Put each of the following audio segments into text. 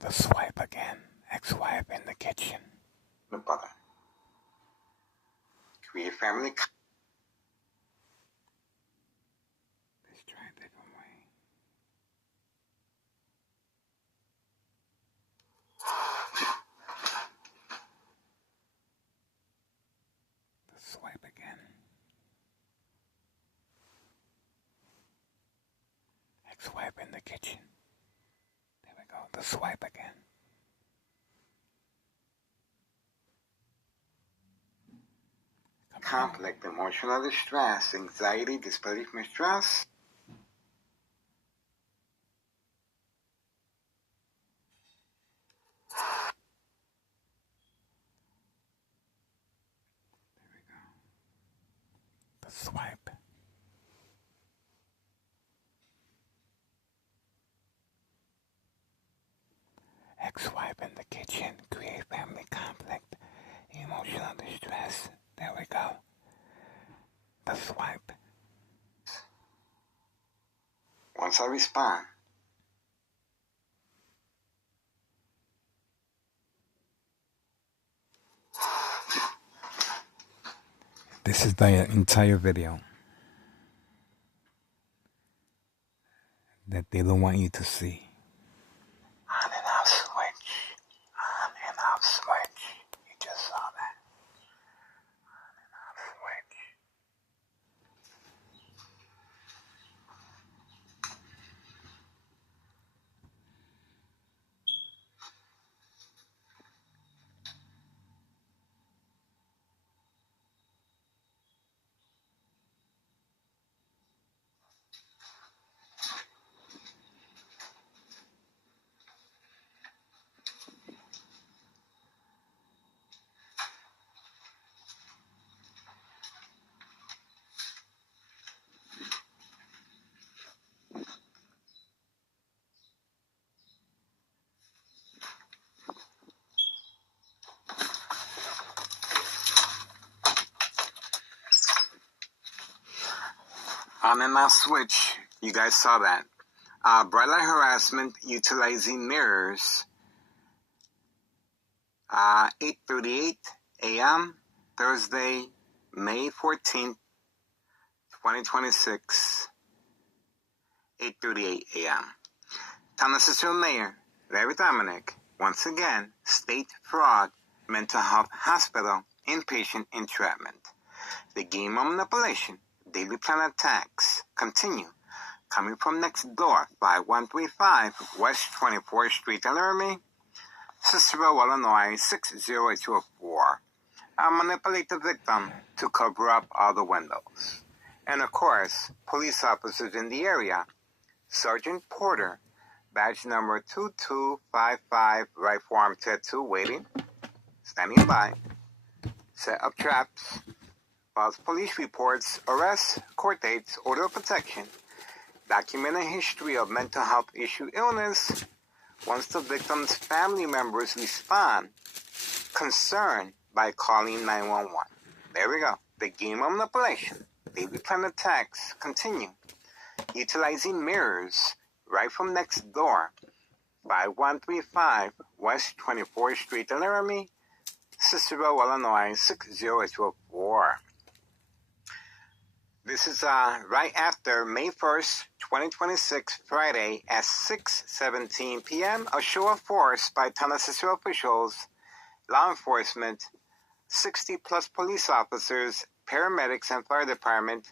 The swipe again. Ex-wife in the kitchen. The brother. Create family. Let's try a different way. The swipe again. Ex-wife in the kitchen. There we go. The swipe again. Conflict, emotional distress, anxiety, disbelief, mistrust. There we go. The swipe. Ex-wife in the kitchen. Create family conflict. Emotional distress. There we go. The swipe. Once I respond, this is the entire video that they don't want you to see. on and off switch. On and off switch. You just saw that. On and off switch. On and off switch. You guys saw that. Bright light harassment utilizing mirrors. 8:38 a.m. Thursday, May 14th, 2026. 8:38 a.m. Town Assistant Mayor Larry Dominic, once again, state fraud, mental health hospital, inpatient entrapment. The game of manipulation, daily plan attacks, continue. Coming from next door, 5135 West 24th Street, Laramie, Cicero, Illinois, 60804. Manipulate the victim to cover up all the windows. And of course, police officers in the area, Sergeant Porter, badge number 2255, right forearm tattoo, waiting, standing by, set up traps, files police reports, arrests, court dates, order of protection, document a history of mental health issue illness. Once the victim's family members respond, concerned by calling 911. There we go. The game of manipulation, daily plan attacks, continue. Utilizing mirrors right from next door, 5135 West 24th Street, Laramie, Cicero, Illinois, 60804. This is right after May 1st, 2026, Friday at 6:17 p.m. A show of force by town of Cicero officials, law enforcement, 60-plus police officers, paramedics, and fire department.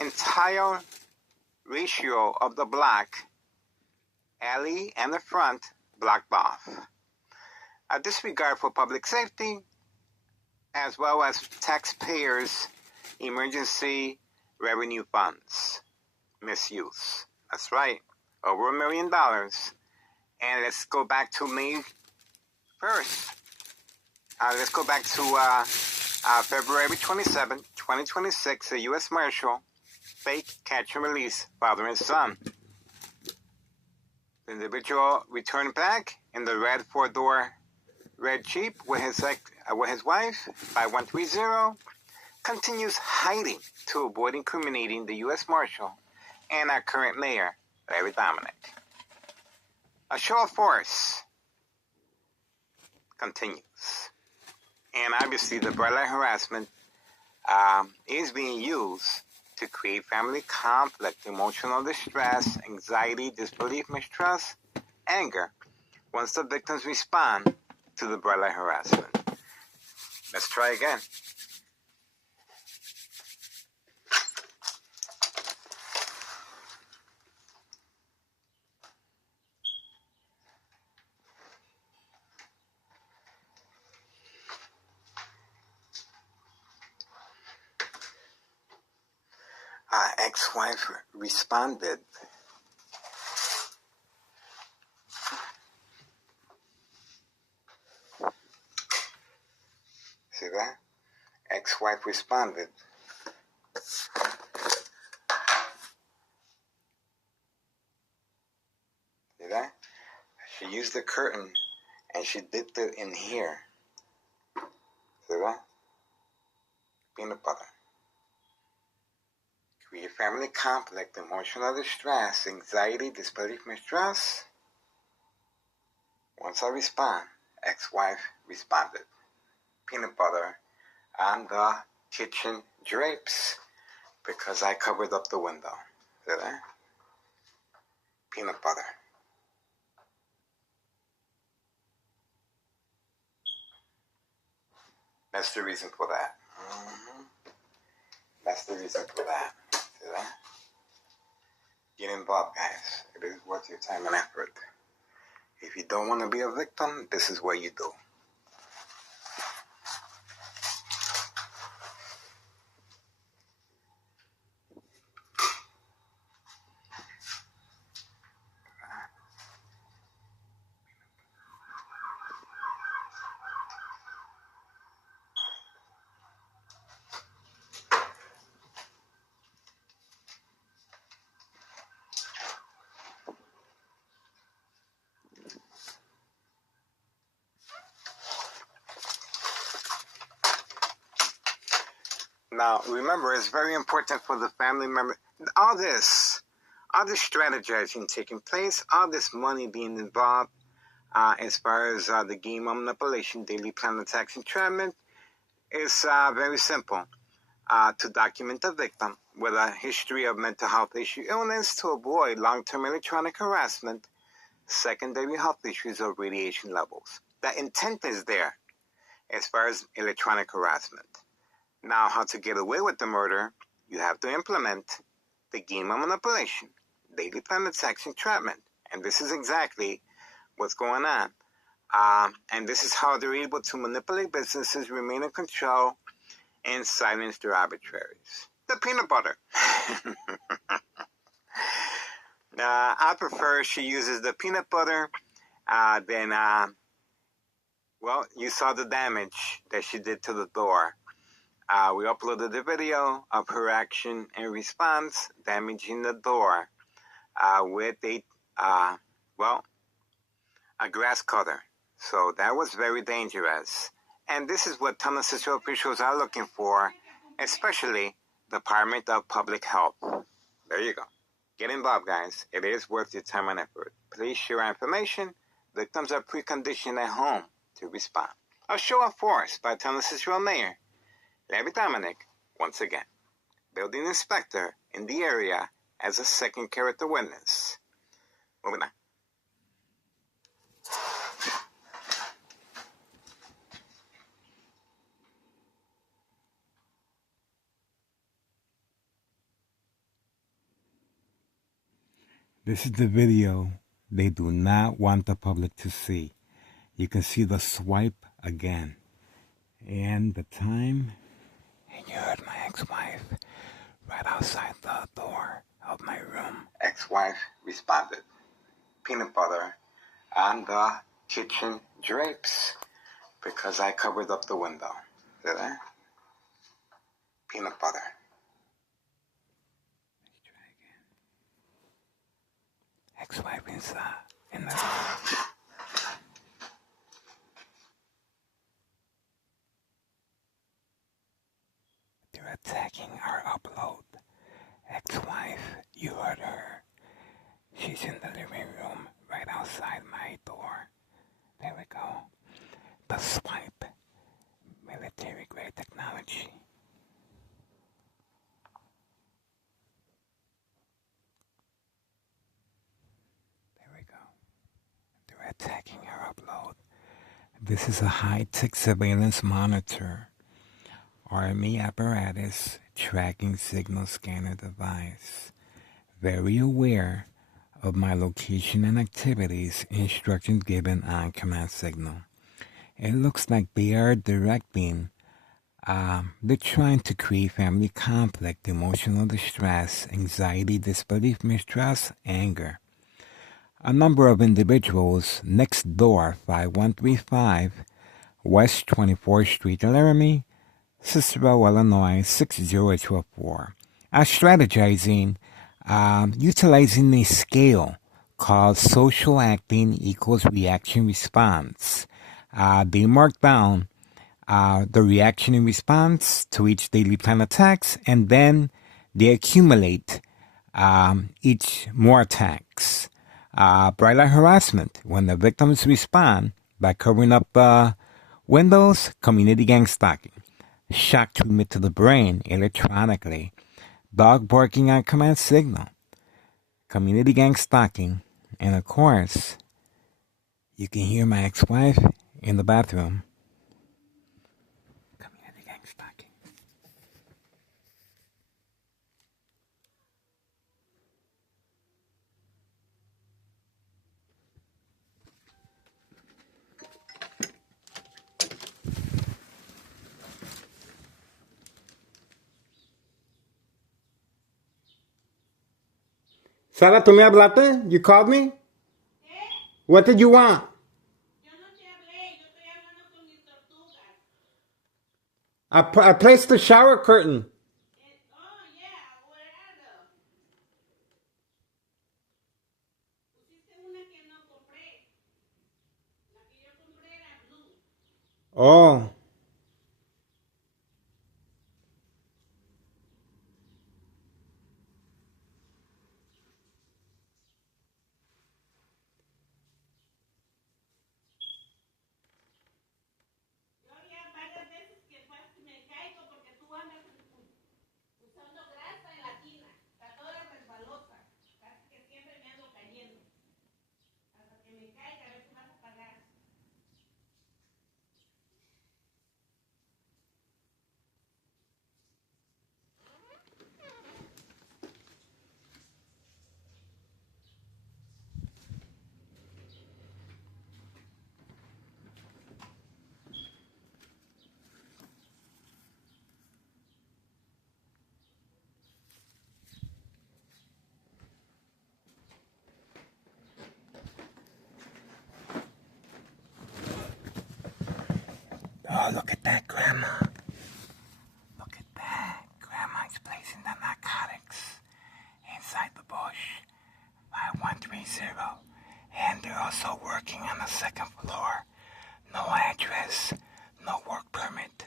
Entire ratio of the block, alley, and the front blocked off. A disregard for public safety, as well as taxpayers' emergency revenue funds. Misuse. That's right. Over $1 million. And let's go back to May 1st. Let's go back to February 27, 2026. A U.S. Marshal, fake catch and release, father and son. The individual returned back in the red four-door red Jeep with his wife, 5130. Continues hiding to avoid incriminating the U.S. Marshal and our current mayor, Larry Dominic. A show of force continues. And obviously the bright light harassment is being used to create family conflict, emotional distress, anxiety, disbelief, mistrust, anger, once the victims respond to the bright light harassment. Let's try again. Ex-wife responded. See that? Ex-wife responded. See that? She used the curtain and she dipped it in here. See that? Peanut butter. Create family conflict, emotional distress, anxiety, disbelief, mistrust. Once I respond, ex-wife responded. Peanut butter on the kitchen drapes because I covered up the window. See that? Peanut butter. That's the reason for that. That's the reason for that. See that? Get involved, guys. It is worth your time and effort. If you don't want to be a victim, this is what you do. Now, remember, it's very important for the family member. All this strategizing taking place, all this money being involved, as far as the game of manipulation, daily plan attacks, entrapment, is very simple. To document the victim with a history of mental health issue, illness, to avoid long-term electronic harassment, secondary health issues, or radiation levels. The intent is there as far as electronic harassment. Now, how to get away with the murder, you have to implement the game of manipulation, daily plan attacks, entrapment. And this is exactly what's going on. And this is how they're able to manipulate businesses, remain in control, and silence their arbitraries. The peanut butter. I prefer she uses the peanut butter than, well, you saw the damage that she did to the door. We uploaded the video of her action and response damaging the door with a grass cutter. So that was very dangerous. And this is what Tennessee officials are looking for, especially Department of Public Health. There you go. Get involved, guys. It is worth your time and effort. Please share information. Victims are preconditioned at home to respond. A show of force by Tennessee Mayor Larry Dominic, once again. Building inspector in the area as a second character witness. Moving on. This is the video they do not want the public to see. You can see the swipe again. And the time. And you heard my ex-wife right outside the door of my room. Ex-wife responded. Peanut butter on the kitchen drapes because I covered up the window. See that? Peanut butter. Let's try again. Ex-wife is in the room. They're attacking our upload. Ex-wife, you heard her. She's in the living room right outside my door. There we go. The swipe. Military grade technology. There we go. They're attacking our upload. This is a high-tech surveillance monitor. Army apparatus tracking signal scanner device. Very aware of my location and activities, instructions given on command signal. It looks like they are directing, they're trying to create family conflict, emotional distress, anxiety, disbelief, mistrust, anger. A number of individuals next door, 5135 West 24th Street, Laramie, Cicero, Illinois, 60824, are strategizing, utilizing a scale called social acting equals reaction response. They mark down the reaction and response to each daily plan attacks, and then they accumulate each more attacks. Bright light harassment, when the victims respond by covering up windows, community gang stalking. Shock treatment to the brain electronically. Dog barking on command signal. Community gang stalking. And of course, you can hear my ex-wife in the bathroom. Community gang stalking. Sara, ¿tú me hablaste? You called me? What did you want? Yo no te hablé, yo estoy hablando con mis tortugas. I placed the shower curtain. Oh, yeah, where are those? Pusiste una que no compré. La que yo compré era blue. Oh. Yo ya varias veces que casi me caigo porque tú andas usando grasa en la tina. Está toda resbalosa. Casi que siempre me ando cayendo. Hasta que me caiga, a ver si vas a pagar. Oh, look at that, Grandma. Look at that. Grandma's placing the narcotics inside the bush. 5130. And they're also working on the second floor. No address, no work permit.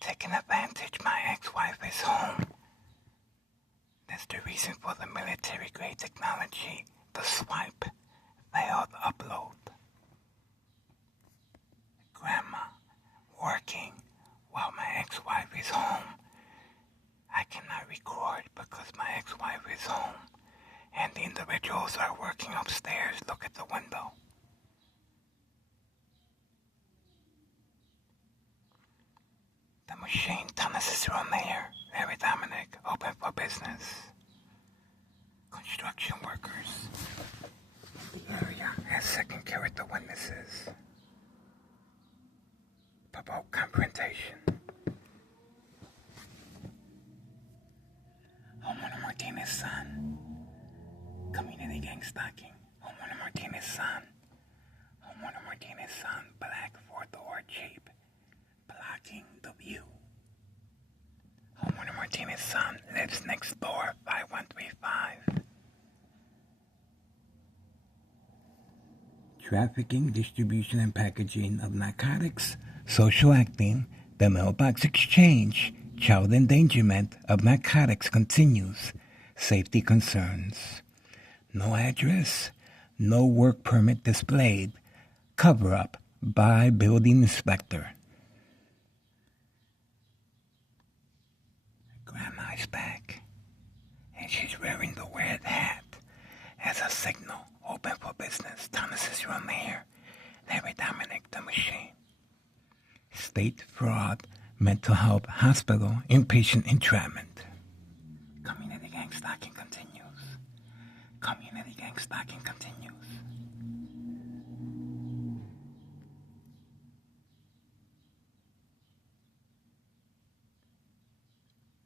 Taking advantage my ex-wife is home. That's the reason for the military-grade technology, the swipe, failed upload. Grandma working while my ex-wife is home. I cannot record because my ex-wife is home and the individuals are working upstairs. Look at the window. The machine tunnel Cicero Mayor, Larry Dominic, open for business. Construction workers. The area has second character witnesses. Provoke confrontation. Homeowner Martinez son. Community gang stalking. Homeowner Martinez son. Homeowner Martinez son. Black four-door Jeep. Blocking the view. Homeowner Martinez son lives next door, 5135. Trafficking, distribution, and packaging of narcotics, social acting, the mailbox exchange, child endangerment of narcotics continues. Safety concerns. No address, no work permit displayed. Cover up by building inspector. Grandma is back, and she's wearing the red hat as a signal. Open for business. Thomas is your mayor. Larry Dominic, the machine. State fraud, mental health hospital, inpatient entrapment. Community gang stalking continues. Community gang stalking continues.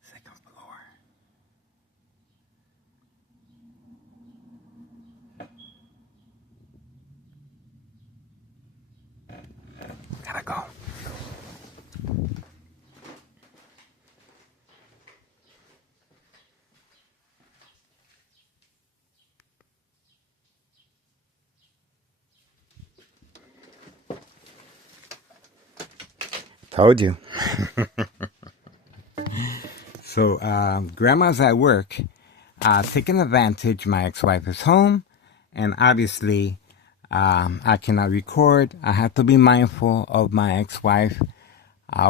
Second floor. Gotta go. Told you. So, grandma's at work, taking advantage. My ex-wife is home, and obviously, I cannot record. I have to be mindful of my ex-wife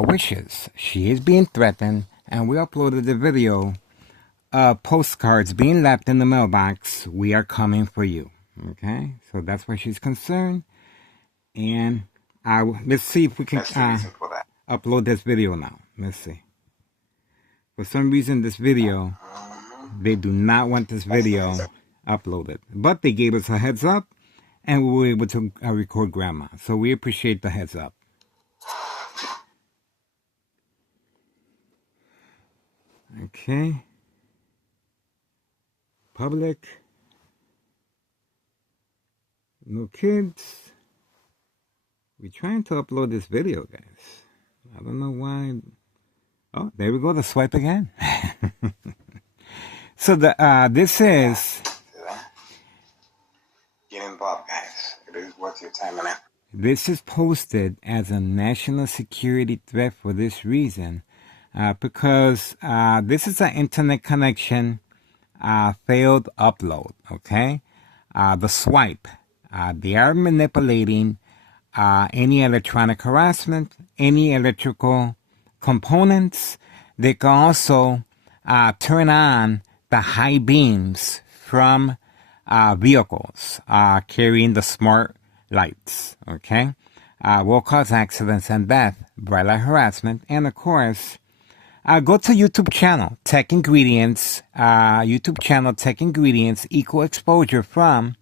wishes. She is being threatened, and we uploaded the video of postcards being left in the mailbox. We are coming for you. Okay, so that's where she's concerned, and let's see if we can upload this video now. Let's see. For some reason, this video, they do not want this video uploaded, but they gave us a heads up, and we were able to record grandma. So we appreciate the heads up. Okay. Public. No kids. We're trying to upload this video, guys. I don't know why. Oh, there we go. The swipe again. So this is. Get involved, guys. It is worth your time and effort. This is posted as a national security threat for this reason, because this is an internet connection failed upload. Okay, the swipe. They are manipulating any electronic harassment, any electrical components. They can also turn on the high beams from vehicles carrying the smart lights. Okay, will cause accidents and death, bright light harassment, and of course, go to YouTube channel Tech Ingredients. YouTube channel Tech Ingredients. Equal exposure from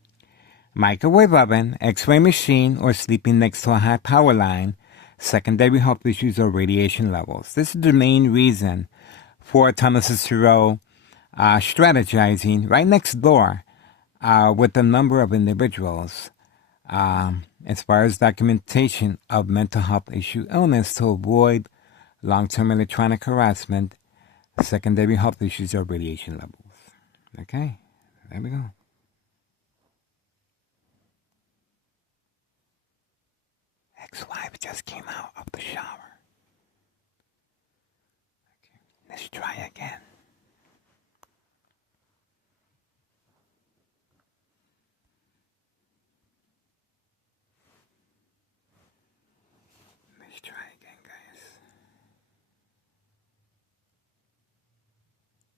microwave oven, X-ray machine, or sleeping next to a high power line. Secondary health issues or radiation levels. This is the main reason for Thomas Cicero strategizing right next door with a number of individuals as far as documentation of mental health issue illness to avoid long-term electronic harassment, secondary health issues, or radiation levels. Okay, there we go. Ex-wife just came out of the shower. Okay, let's try again. Let's try again, guys.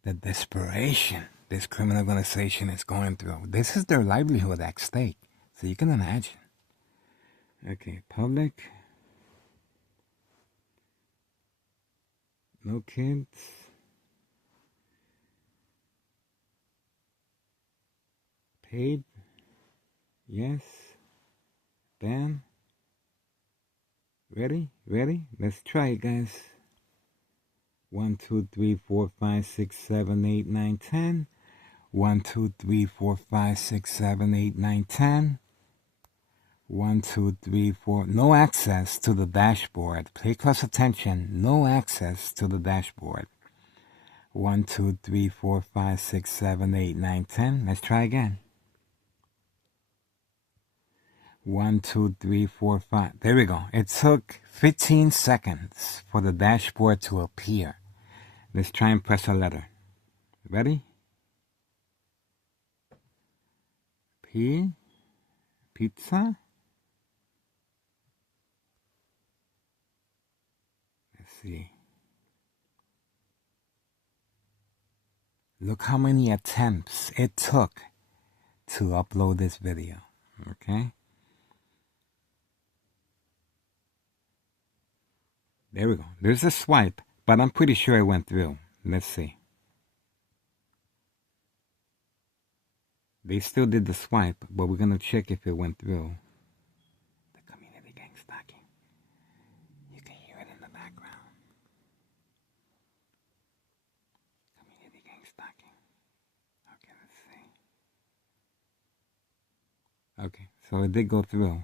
The desperation this criminal organization is going through. This is their livelihood at stake. So you can imagine. Okay, public. No kids. Paid. Yes. Dan. Ready? Ready? Let's try it, guys. 1, 2, 3, 4, 5, 6, 7, 8, 9, 10. 1, 2, 3, 4, 5, 6, 7, 8, 9, 10. 1, 2, 3, 4. No access to the dashboard. Pay close attention. No access to the dashboard. 1, 2, 3, 4, 5, 6, 7, 8, 9, 10. Let's try again. 1, 2, 3, 4, 5. There we go. It took 15 seconds for the dashboard to appear. Let's try and press a letter. Ready? P. Pizza. see. Look how many attempts it took to upload this video. Okay? There we go. There's a swipe, but I'm pretty sure it went through. Let's see. They still did the swipe, but we're going to check if it went through. The community gang stalking. You can hear it in the background. Community gang stalking. Okay, let's see. Okay, so it did go through.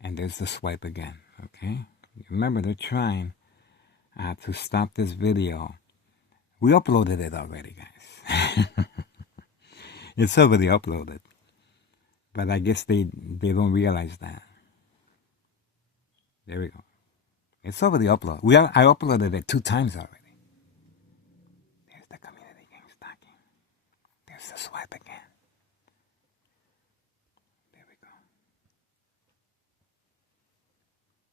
And there's the swipe again, okay? Remember, they're trying to stop this video. We uploaded it already, guys. It's already uploaded. But I guess they don't realize that. There we go. It's already uploaded. I uploaded it 2 times already. There's the community gang stalking. There's the swipe again. There we go.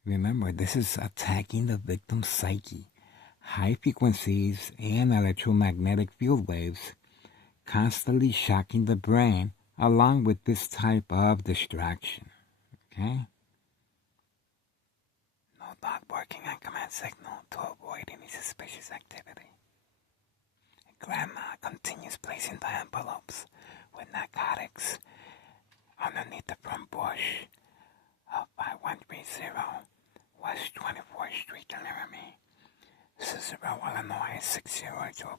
Remember, this is attacking the victim's psyche. High frequencies and electromagnetic field waves constantly shocking the brain along with this type of distraction. Okay? No dot working on command signal to avoid any suspicious activity. Grandma continues placing the envelopes with narcotics underneath the front bush of 5130 West 24th Street in Laramie, Cicero, Illinois 60004.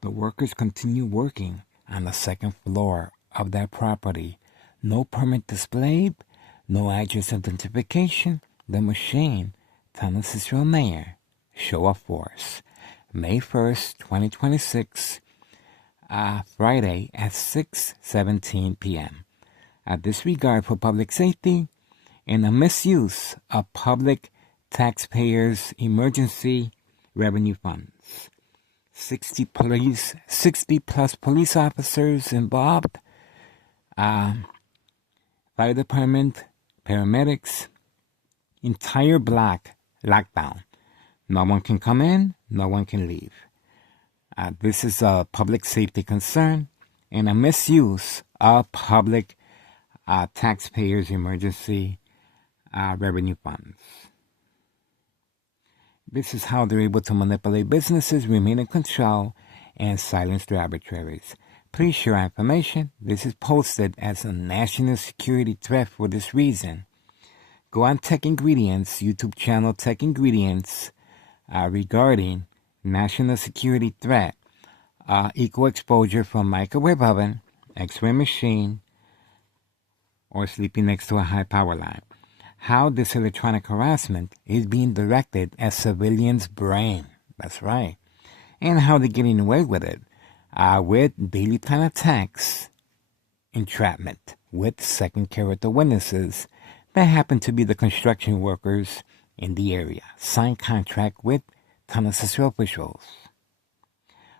The workers continue working on the second floor of that property. No permit displayed, no address identification. The machine, Town of Cicero Mayor, show of force. May 1st, 2026, Friday at 6:17 p.m. A disregard for public safety and a misuse of public taxpayers' emergency revenue funds. 60 plus police officers involved, fire department, paramedics, entire block lockdown. No one can come in, no one can leave. This is a public safety concern and a misuse of public taxpayers' emergency revenue funds. This is how they're able to manipulate businesses, remain in control, and silence their arbitraries. Please share information. This is posted as a national security threat for this reason. Go on Tech Ingredients, YouTube channel Tech Ingredients, regarding national security threat, equal exposure from microwave oven, X-ray machine, or sleeping next to a high power line. How this electronic harassment is being directed at civilians' brain. That's right. And how they're getting away with it. With daily plan attacks, entrapment, with second character witnesses that happen to be the construction workers in the area. Signed contract with Town of Cicero officials.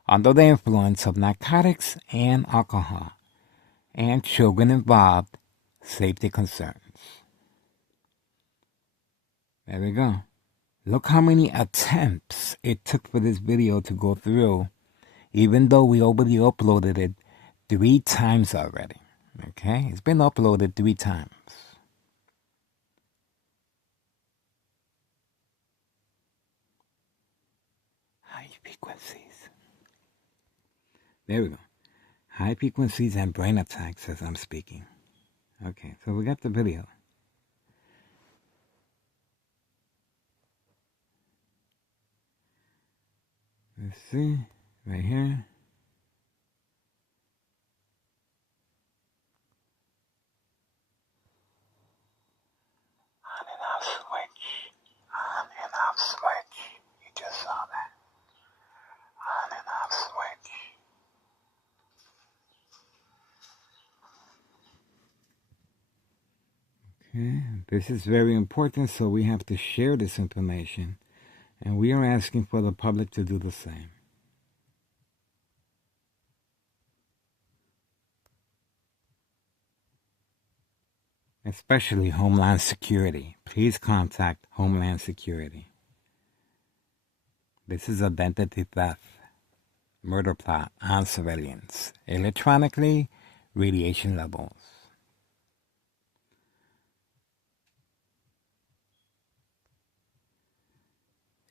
Under the influence of narcotics and alcohol. And children involved, safety concerns. There we go. Look how many attempts it took for this video to go through, even though we already uploaded it 3 times already. Okay? It's been uploaded 3 times. High frequencies. There we go. High frequencies and brain attacks as I'm speaking. Okay, so we got the video. Let's see, right here. On and off switch. On and off switch. You just saw that. On and off switch. Okay, this is very important, so we have to share this information. And we are asking for the public to do the same. Especially Homeland Security. Please contact Homeland Security. This is identity theft, murder plot on civilians, electronically, radiation levels.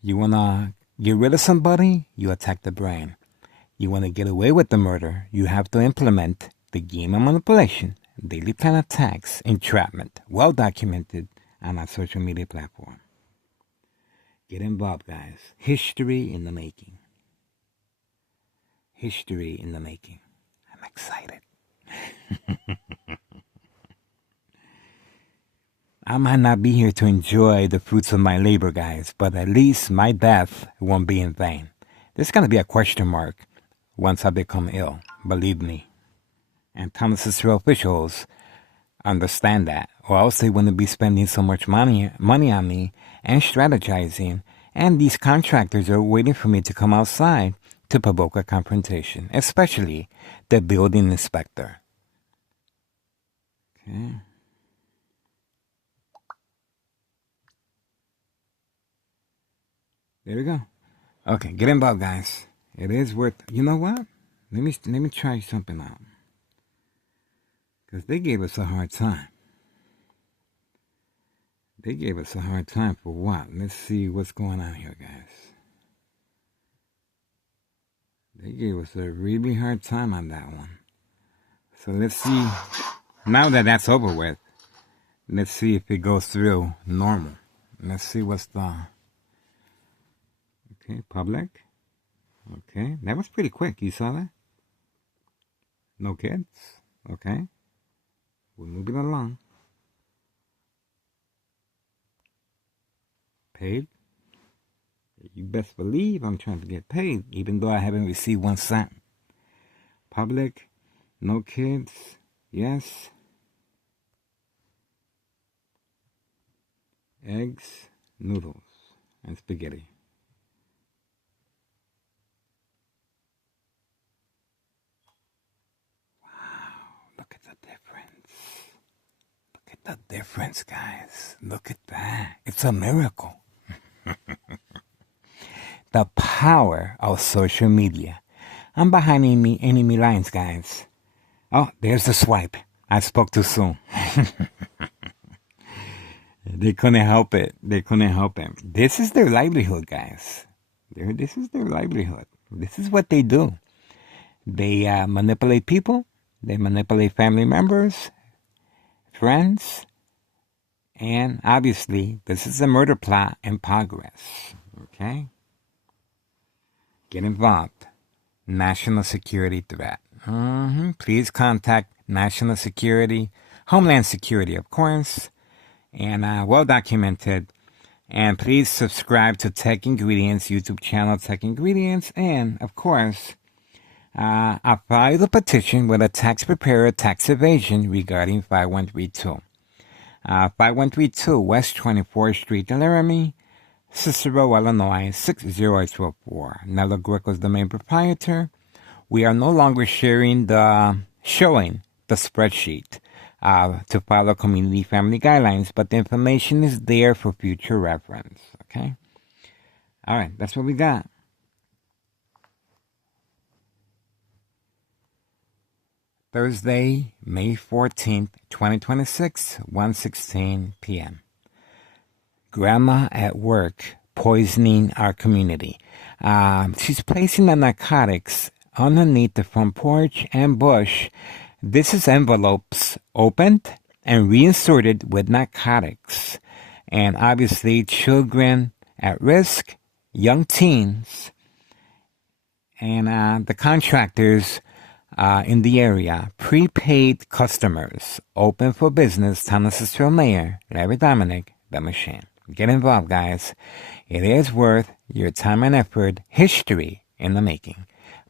You want to get rid of somebody, you attack the brain. You want to get away with the murder, you have to implement the game of manipulation, daily plan attacks, entrapment, well documented on our social media platform. Get involved, guys. History in the making. History in the making. I'm excited. I might not be here to enjoy the fruits of my labor, guys, but at least my death won't be in vain. There's going to be a question mark once I become ill, believe me. And Thomas Cicero officials understand that, or else they wouldn't be spending so much money on me and strategizing, and these contractors are waiting for me to come outside to provoke a confrontation, especially the building inspector. Okay. There we go. Okay, get involved, guys. It is worth. You know what? Let me try something out. Because they gave us a hard time. They gave us a hard time for what? Let's see what's going on here, guys. They gave us a really hard time on that one. So let's see. Now that that's over with, let's see if it goes through normal. Let's see what's the... Okay, public. Okay, that was pretty quick. You saw that? No kids. Okay. We're moving along. Paid. You best believe I'm trying to get paid, even though I haven't received 1 cent. Public. No kids. Yes. Eggs, noodles, and spaghetti. Look at the difference. Look at the difference, guys. Look at that. It's a miracle. The power of social media. I'm behind enemy lines, guys. Oh, there's the swipe. I spoke too soon. They couldn't help it. They couldn't help it. This is their livelihood, guys. This is their livelihood. This is what they do. They manipulate people. They manipulate family members, friends, and obviously, this is a murder plot in progress. Okay? Get involved. National security threat. Please contact National Security, Homeland Security, of course, and well documented. And please subscribe to Tech Ingredients YouTube channel, Tech Ingredients, and of course, I filed a petition with a tax preparer tax evasion regarding 5132. 5132 West 24th Street in Laramie, Cicero, Illinois 60804. Nello Greco is the main proprietor. We are no longer showing the spreadsheet to follow community family guidelines, but the information is there for future reference. Okay? All right, that's what we got. Thursday, May 14th, 2026, 1:16 p.m. Grandma at work poisoning our community. She's placing the narcotics underneath the front porch and bush. This is envelopes opened and reinserted with narcotics. And obviously children at risk, young teens, and the contractors in the area, prepaid customers, open for business, Thomas Cicero Mayor, Larry Dominic, the machine. Get involved, guys. It is worth your time and effort. History in the making.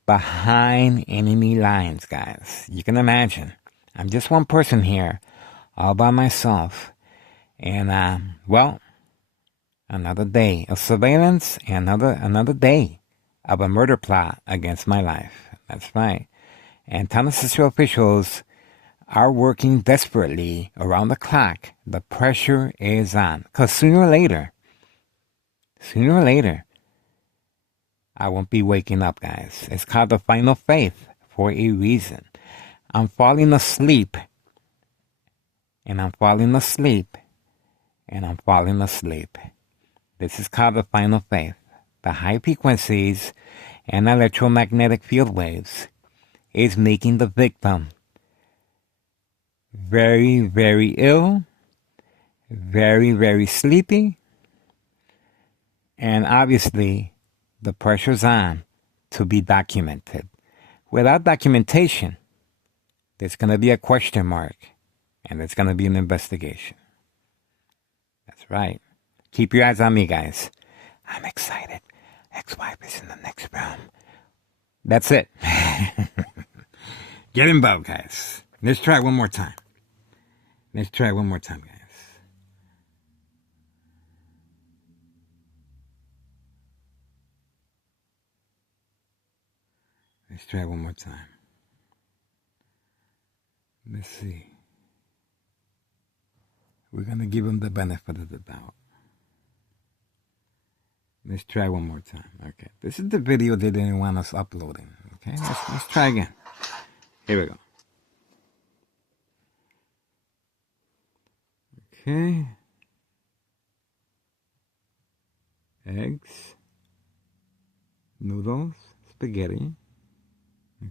Behind enemy lines, guys. You can imagine. I'm just one person here, all by myself. And, well, another day of surveillance and another day of a murder plot against my life. That's right. And Thomas Cicero officials are working desperately around the clock. The pressure is on. Because sooner or later, I won't be waking up, guys. It's called the final faith for a reason. I'm falling asleep, and I'm falling asleep, and I'm falling asleep. This is called the final faith. The high frequencies and electromagnetic field waves is making the victim very, very ill, very, very sleepy, and obviously the pressure's on to be documented. Without documentation, there's going to be a question mark, and there's going to be an investigation. That's right. Keep your eyes on me, guys. I'm excited. Ex-wife is in the next room. That's it. Get involved, guys. Let's try one more time. Let's try one more time, guys. Let's try one more time. Let's see. We're going to give them the benefit of the doubt. Let's try one more time. Okay. This is the video they didn't want us uploading. Okay. Let's try again. Here we go. Okay. Eggs. Noodles. Spaghetti.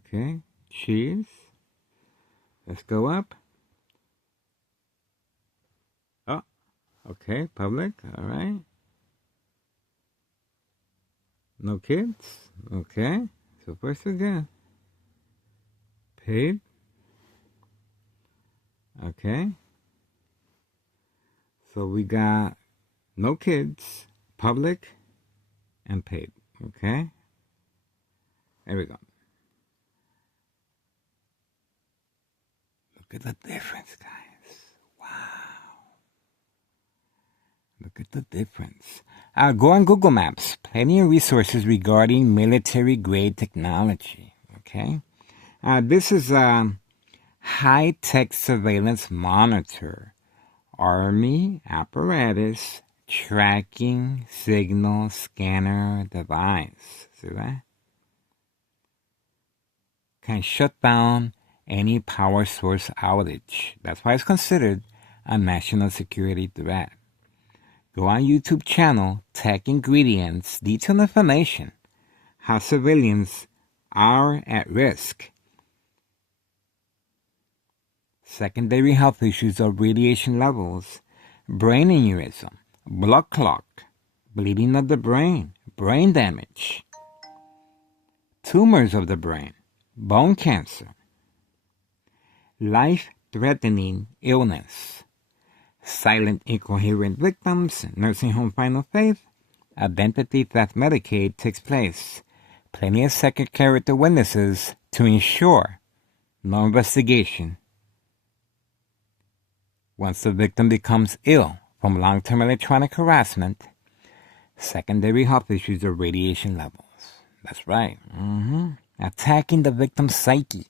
Okay. Cheese. Let's go up. Oh. Okay. Public. All right. No kids? Okay. So first again. Paid. Okay. So we got no kids, public, and paid. Okay. There we go. Look at the difference, guys. Wow. Look at the difference. Go on Google Maps. Plenty of resources regarding military-grade technology. Okay? This is a high-tech surveillance monitor. Army apparatus tracking signal scanner device. See that? Can shut down any power source outage. That's why it's considered a national security threat. Go on YouTube channel, Tech Ingredients, detailed information, how civilians are at risk. Secondary health issues of radiation levels, brain aneurysm, blood clot, bleeding of the brain damage, tumors of the brain, bone cancer, life-threatening illness, silent incoherent victims, nursing home final faith, identity theft Medicaid takes place. Plenty of second character witnesses to ensure no investigation. Once the victim becomes ill from long-term electronic harassment, secondary health issues or radiation levels. That's right. Attacking the victim's psyche.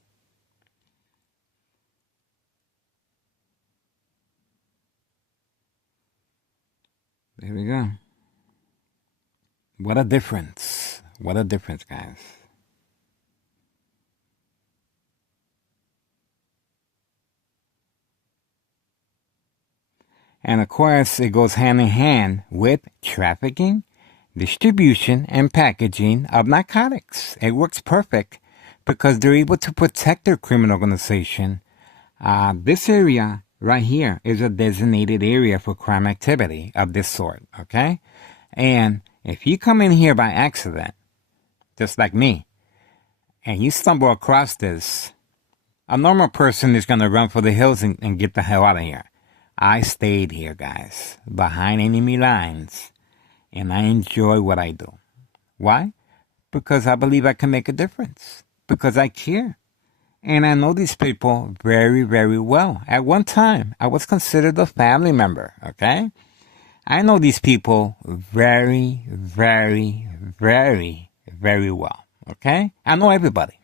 There we go. What a difference. What a difference, guys. And of course, it goes hand in hand with trafficking, distribution, and packaging of narcotics. It works perfect because they're able to protect their criminal organization. This area right here is a designated area for crime activity of this sort, okay? And if you come in here by accident, just like me, and you stumble across this, a normal person is going to run for the hills and get the hell out of here. I stayed here, guys, behind enemy lines, and I enjoy what I do. Why? Because I believe I can make a difference. Because I care. And I know these people very, very well. At one time, I was considered a family member, okay? I know these people very, very, very, very well, okay? I know everybody.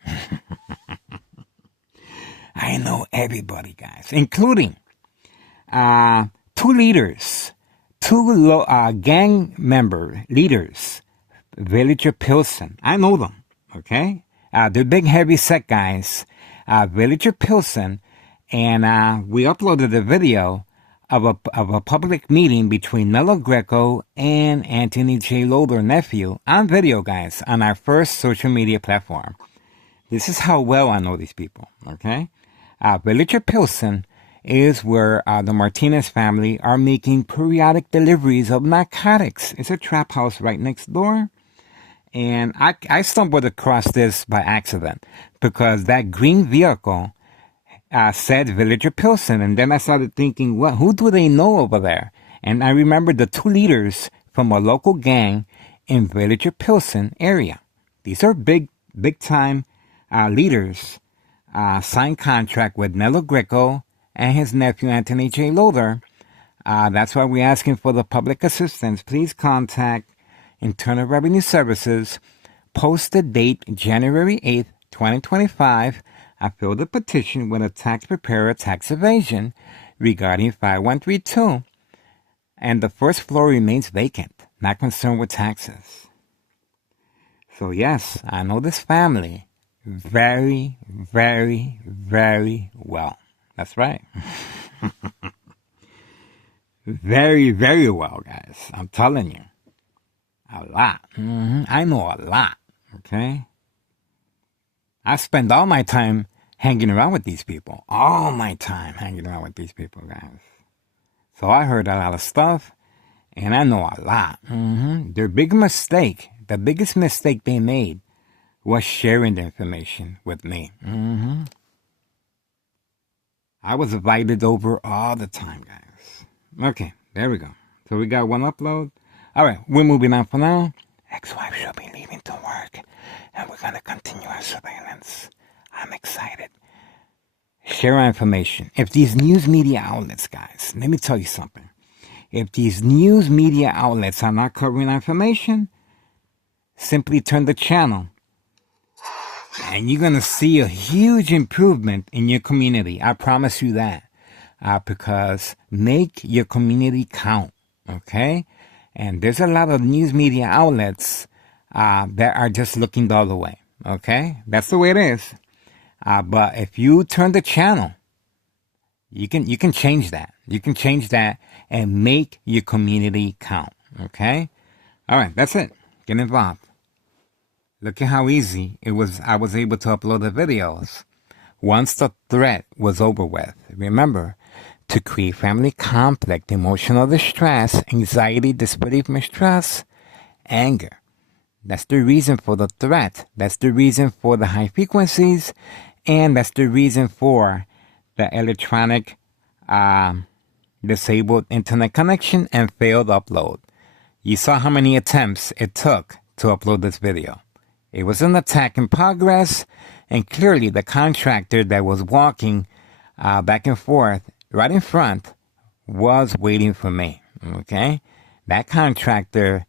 I know everybody, guys, including two leaders, two gang member leaders Villager Pilsen. I know them, okay? They're big, heavy set guys. Villager Pilsen. And we uploaded a video of a public meeting between Melo Greco and Anthony J. Loder, nephew, on video, guys, on our first social media platform. This is how well I know these people, okay? Villager Pilsen is where the Martinez family are making periodic deliveries of narcotics. It's a trap house right next door. And I stumbled across this by accident because that green vehicle said Villager Pilsen. And then I started thinking, well, who do they know over there? And I remembered the two leaders from a local gang in Villager Pilsen area. These are big time leaders. Signed contract with Melo Greco and his nephew Anthony J. Loder. That's why we're asking for the public assistance. Please contact Internal Revenue Services. Posted date January 8th, 2025. I filled a petition with a tax preparer tax evasion regarding 5132. And the first floor remains vacant. Not concerned with taxes. So yes, I know this family very, very, very well. That's right. Very, very well, guys. I'm telling you. A lot. I know a lot. Okay? I spend all my time hanging around with these people. All my time hanging around with these people, guys. So I heard a lot of stuff, and I know a lot. Their big mistake, the biggest mistake they made, was sharing the information with me. I was invited over all the time, guys. Okay, there we go. So we got one upload. All right, we're moving on for now. Ex-wife should be leaving to work, and we're going to continue our surveillance. I'm excited. Share our information. If these news media outlets, guys, let me tell you something. If these news media outlets are not covering our information, simply turn the channel. And you're going to see a huge improvement in your community. I promise you that. Because make your community count. Okay? And there's a lot of news media outlets that are just looking the other way. Okay? That's the way it is. But if you turn the channel, you can change that. You can change that and make your community count. Okay? All right. That's it. Get involved. Look at how easy it was. I was able to upload the videos once the threat was over with. Remember, to create family conflict, emotional distress, anxiety, disbelief, mistrust, anger. That's the reason for the threat. That's the reason for the high frequencies. And that's the reason for the electronic disabled internet connection and failed upload. You saw how many attempts it took to upload this video. It was an attack in progress, and clearly the contractor that was walking back and forth right in front was waiting for me, okay? That contractor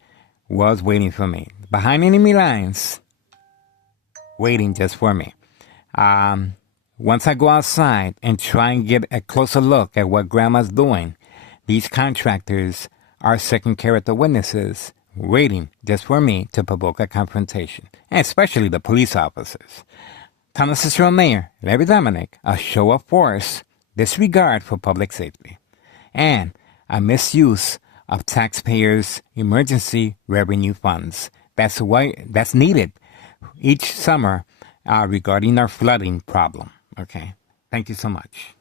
was waiting for me. Behind enemy lines, waiting just for me. Once I go outside and try and get a closer look at what Grandma's doing, these contractors are second character witnesses waiting just for me to provoke a confrontation, and especially the police officers. Town Assistant Mayor Larry Dominic, a show of force, disregard for public safety, and a misuse of taxpayers' emergency revenue funds. That's needed each summer regarding our flooding problem. Okay, thank you so much.